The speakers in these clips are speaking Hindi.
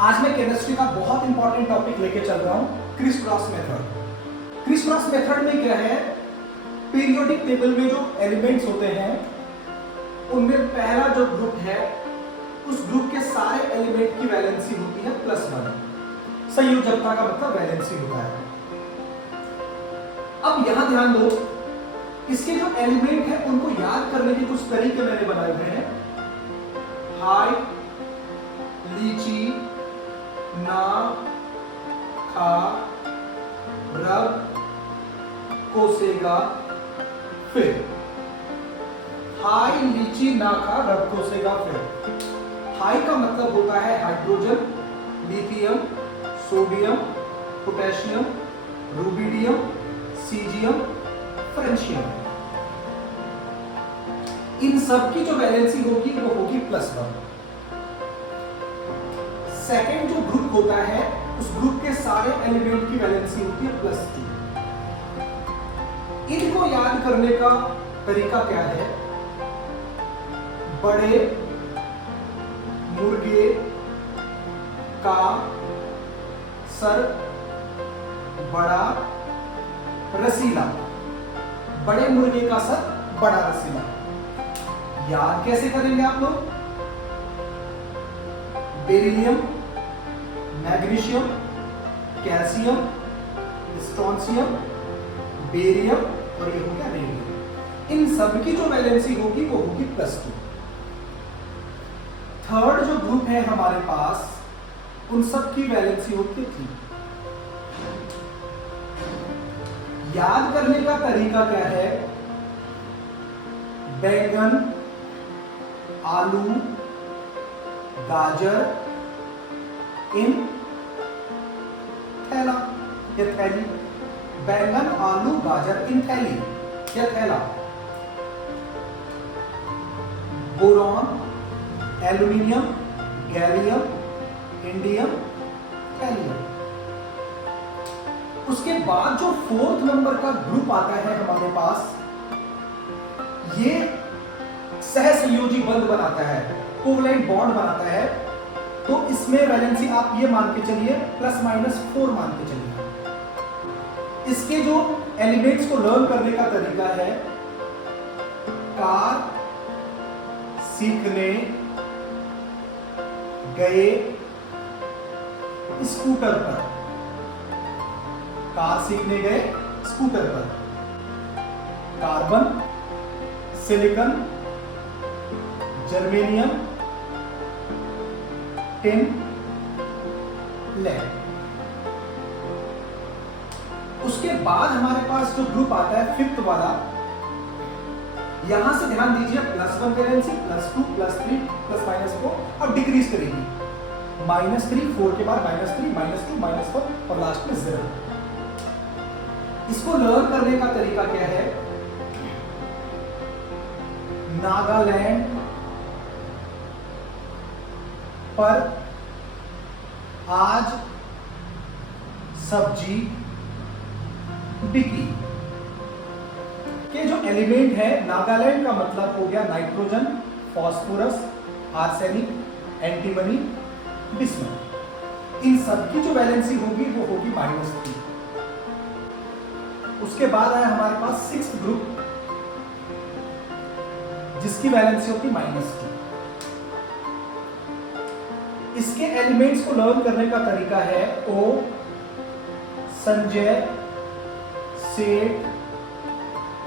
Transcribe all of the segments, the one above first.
आज मैं केमिस्ट्री का बहुत इंपॉर्टेंट टॉपिक लेके चल रहा हूं, criss cross method. Criss cross method में क्या है, पीरियोडिक टेबल में जो एलिमेंट्स होते हैं उनमें पहला जो ग्रुप है उस ग्रुप के सारे एलिमेंट की वैलेंसी होती है +1। संयोजकता का मतलब वैलेंसी होता है। अब यहां ध्यान दो, इसके जो एलिमेंट है उनको याद करने के कुछ तरीके मैंने बनाए हुए हैं। हाय, लीची, ना, खा, रब, कोसेगा, फिर। हाई, लीची, ना, खा, रब, कोसेगा, फिर। हाई का मतलब होता है hydrogen, lithium, sodium, potassium, rubidium, caesium, francium. इन सब की जो वैलेंसी होगी वो होगी +1। सेकेंड जो ग्रुप होता है उस ग्रुप के सारे एलिमेंट की वैलेंसी होती है +2। इनको याद करने का तरीका क्या है, बड़े मुर्गे का सर बड़ा रसीला। बड़े मुर्गे का सर बड़ा रसीला। याद कैसे करेंगे आप लोग? Beryllium, magnesium, calcium, strontium, barium और ये हो गया रेडियम। इन सब की जो वैलेंसी होगी वो होगी +2। थर्ड जो ग्रुप है हमारे पास उन सब की वैलेंसी होती है 3। याद करने का तरीका क्या है, बैंगन, आलू, गाजर इन थैला या थैली। बैंगन, आलू, गाजर इन थैली या थैला। Boron, aluminium, gallium, indium, thallium. उसके बाद जो 4th नंबर का ग्रुप आता है हमारे पास, ये सहसंयोजी बंध बनाता है, कोवलेंट बॉन्ड बनाता है। तो इसमें वैलेंसी आप ये मान के चलिए ±4 मान के चलिए। इसके जो एलिमेंट्स को लर्न करने का तरीका है, कार सीखने गए स्कूटर पर। कार सीखने गए स्कूटर पर। Carbon, silicon, germanium, tin, lead. उसके बाद हमारे पास जो ग्रुप आता है 5th वाला, यहां से ध्यान दीजिए +1 वैलेंसी, +2, +3, ±4 अब डिक्रीज करेगी। -3, 4 के बाद -3, -2, -1 और लास्ट में 0। इसको लर्न करने का तरीका क्या है, नागालैंड पर आज सब्जी बिकी। के जो एलिमेंट है, नागालैंड का मतलब हो गया nitrogen, phosphorus, arsenic, antimony, bismuth. इन सब की जो वैलेंसी होगी वो होगी -3। उसके बाद आया हमारे पास 6th ग्रुप जिसकी वैलेंसी होती -2। इसके एलिमेंट्स को लर्न करने का तरीका है, ओ संजय सेठ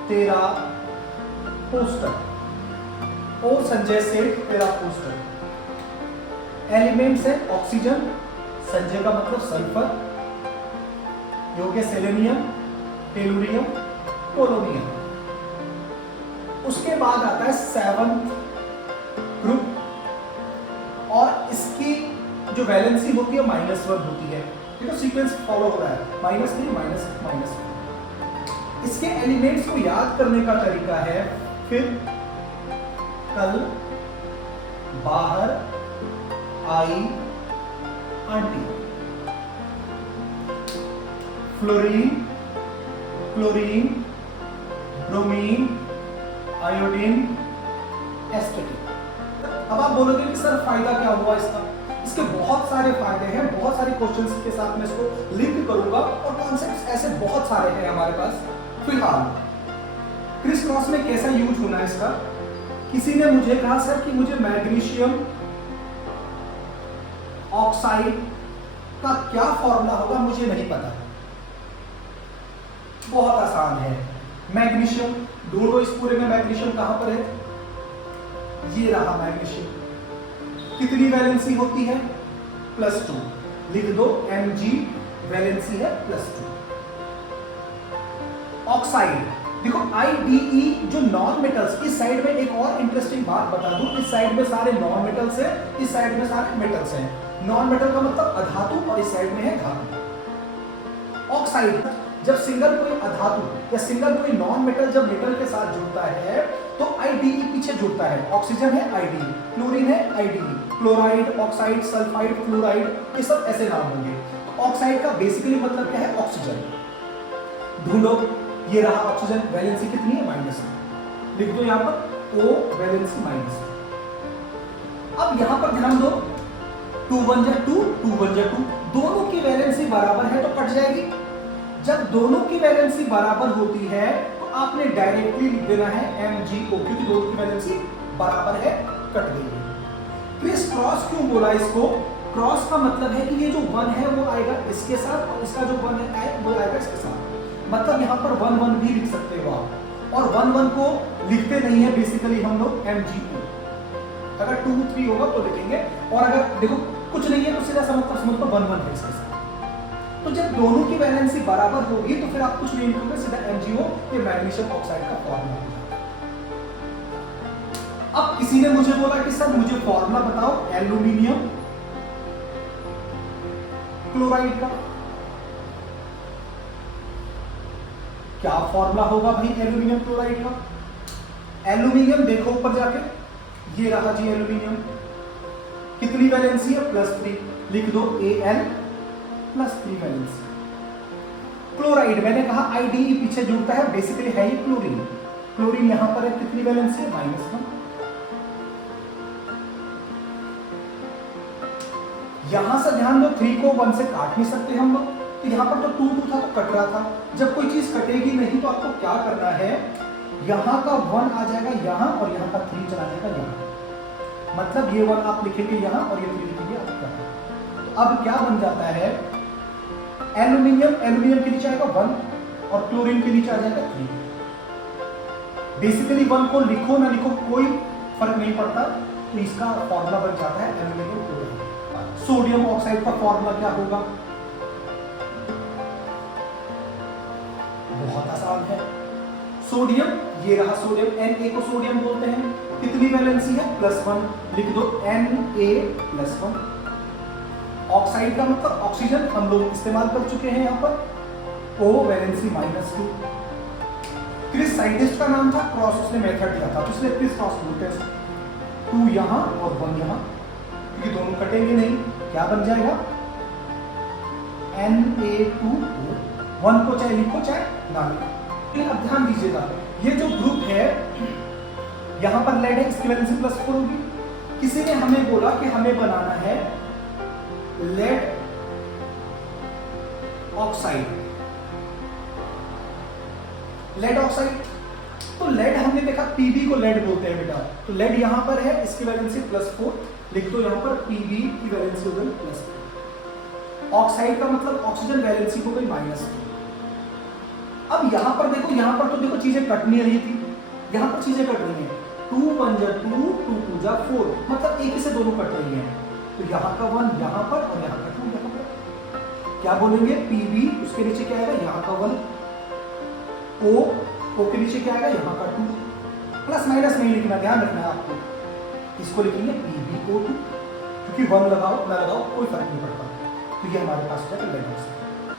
तेरा पोस्टर। ओ संजय सेठ तेरा पोस्टर। एलिमेंट्स है ऑक्सीजन, संजय का मतलब सल्फर, योग्य सेलेनियम, टेलुरियम, पोलोनियम। उसके बाद आता है 7th ग्रुप और इसकी जो वैलेंसी होती है -1 होती है। देखो सीक्वेंस फॉलो हो रहा है, -3, -1। इसके एलिमेंट्स को याद करने का तरीका है, फिर कल बाहर आई aunty. Fluorine, chlorine, bromine, iodine, astatine. अब आप बोलोगे कि सर फायदा क्या हुआ इसका? इसके बहुत सारे फायदे हैं, बहुत सारे क्वेश्चंस के साथ मैं इसको लिंक करूंगा और कॉन्सेप्ट्स ऐसे बहुत सारे हैं हमारे पास। फिलहाल क्रिस क्रॉस में कैसा यूज होना है इसका, किसी ने मुझे कहा सर कि मुझे मैग्नीशियम ऑक्साइड का क्या फॉर्मूला होगा, मुझे नहीं पता। बहुत आसान है, मैग्नीशियम ढूंढो इस पूरे में मैग्नीशियम कहां पर है, ये रहा मैग्नीशियम। कितनी वैलेंसी होती है, +2, लिख दो Mg वैलेंसी है +2। ऑक्साइड देखो IDE जो नॉन मेटल्स, इस साइड में एक और इंटरेस्टिंग बात बता दूं, इस साइड में सारे नॉन मेटल्स हैं, इस साइड में सारे मेटल्स हैं। नॉन मेटल का मतलब अधातु और इस साइड में है धातु। ऑक्साइड जब सिंगल कोई अधातु या सिंगल कोई नॉन मेटल जब मेटल के साथ जुड़ता है तो IDE पीछे जुड़ता है। ऑक्सीजन है IDE, क्लोरीन है IDE, chloride, oxide, sulphide, fluoride, ये सब ऐसे नाम होंगे। तो ऑक्साइड का बेसिकली मतलब क्या है, ऑक्सीजन। ढूंढो, ये रहा ऑक्सीजन, वैलेंसी कितनी है, -2, लिख दो यहां पर O वैलेंसी -2। अब यहां पर ध्यान दो, 2 1 जा 2, 2 1 जा 2, दोनों की वैलेंसी बराबर है तो कट जाएगी। जब दोनों की वैलेंसी बराबर होती है तो आपने डायरेक्टली लिख देना है MgO, क्योंकि दोनों की वैलेंसी बराबर है, कट गई है। क्रिस क्रॉस क्यों बोला इसको, क्रॉस का मतलब है कि ये जो 1 है वो आएगा इसके साथ और इसका जो 1 है वो आएगा इसके साथ। मतलब यहाँ पर 1 1 भी लिख सकते हो आप, और 1 1 को लिखते नहीं है बेसिकली हम लोग MgO। अगर 2 3 होगा तो लिखेंगे, और अगर देखो कुछ नहीं है तो सीधा समझ 1 1 है इसके साथ। तो जब दोनों की वैलेंसी बराबर होगी तो फिर आप कुछ नहीं लिखोगे, सीधा MgO ये मैग्नीशियम ऑक्साइड का फॉर्मूला हो जाएगा। अब किसी ने मुझे बोला कि सर मुझे फॉर्मूला बताओ एल्यूमिनियम क्लोराइड का, क्या फॉर्मूला होगा भाई एल्यूमिनियम क्लोराइड का। एल्यूमिनियम देखो ऊपर जाके, ये रहा जी एल्यूमिनियम, कितनी वैलेंसी है, +3, लिख दो Al +3 वैलेंसी। क्लोराइड मैंने कहा IDE पीछे जुड़ता है, बेसिकली है ही क्लोरीन। क्लोरीन यहां पर है, कितनी वैलेंसी है, -1। यहां से ध्यान दो, 3 को 1 से काट नहीं सकते हम लोग, तो यहां पर तो 2 2 था तो कट रहा था। जब कोई चीज कटेगी नहीं तो आपको क्या करना है, यहां का 1 आ जाएगा यहां और यहां का 3 चला जाएगा यहां। मतलब ये 1 आप लिखेंगे यहां और ये 3 लिखेंगे आपका। तो अब क्या बन जाता है, एल्यूमिनियम के नीचे आएगा 1 और क्लोरीन के नीचे आ जाएगा 3। बेसिकली 1 को लिखो ना लिखो कोई फर्क नहीं पड़ता, तो इसका फॉर्मूला बन जाता है एल्यूमिनियम क्लोराइड। सोडियम ऑक्साइड का फॉर्मूला क्या होगा, बहुत आसान है। सोडियम, ये रहा सोडियम, Na को सोडियम बोलते हैं, कितनी वैलेंसी है, +1, लिख दो Na+1। ऑक्साइड का मतलब ऑक्सीजन हम लोग इस्तेमाल कर चुके हैं यहाँ पर, O वैलेंसी -2। क्रिस साइंटिस्ट का नाम था, क्रॉस उसने मेथड दिया था, इसलिए क्रिस क्रॉस बोलते हैं। 2 यहाँ और 1 यहाँ, क्योंकि दोनों कटेंगे नहीं, क्या बन जाएगा, Na2O। 1 को चाहे लिखो चाहे ना लिखो। अब ध्यान दीजिएगा, ये जो ग्रुप है यहां पर लेड है, इसकी वैलेंसी +4 होगी। किसी ने हमें बोला कि हमें बनाना है लेड ऑक्साइड, लेड ऑक्साइड, तो लेड हमने देखा Pb को लेड बोलते हैं बेटा, तो लेड यहां पर है, इसकी वैलेंसी +4, लिख दो यहां पर Pb की वैलेंसी हो गई +4। ऑक्साइड का मतलब ऑक्सीजन, वैलेंसी हो गई -2। अब यहां पर देखो, यहां पर तो देखो चीजें कट नहीं रही थी, यहां पर चीजें कट रही हैं, 2 1 जा 2, 2 2 जा 4, मतलब एक ही से दोनों कट रही हैं। तो यहाँ का 1 यहाँ पर और यहाँ का 2 यहाँ पर, क्या बोलेंगे, Pb, उसके नीचे क्या आएगा, यहाँ का 1, O के नीचे क्या आएगा, यहाँ का 2, प्लस माइनस नहीं लिखना, ध्यान रखना है आपको, इसको लिखेंगे PbO2, क्योंकि 1 लगाओ ना लगाओ कोई फर्क नहीं पड़ता। तो ये हमारे पास हो जाएगा लेड ऑक्साइड।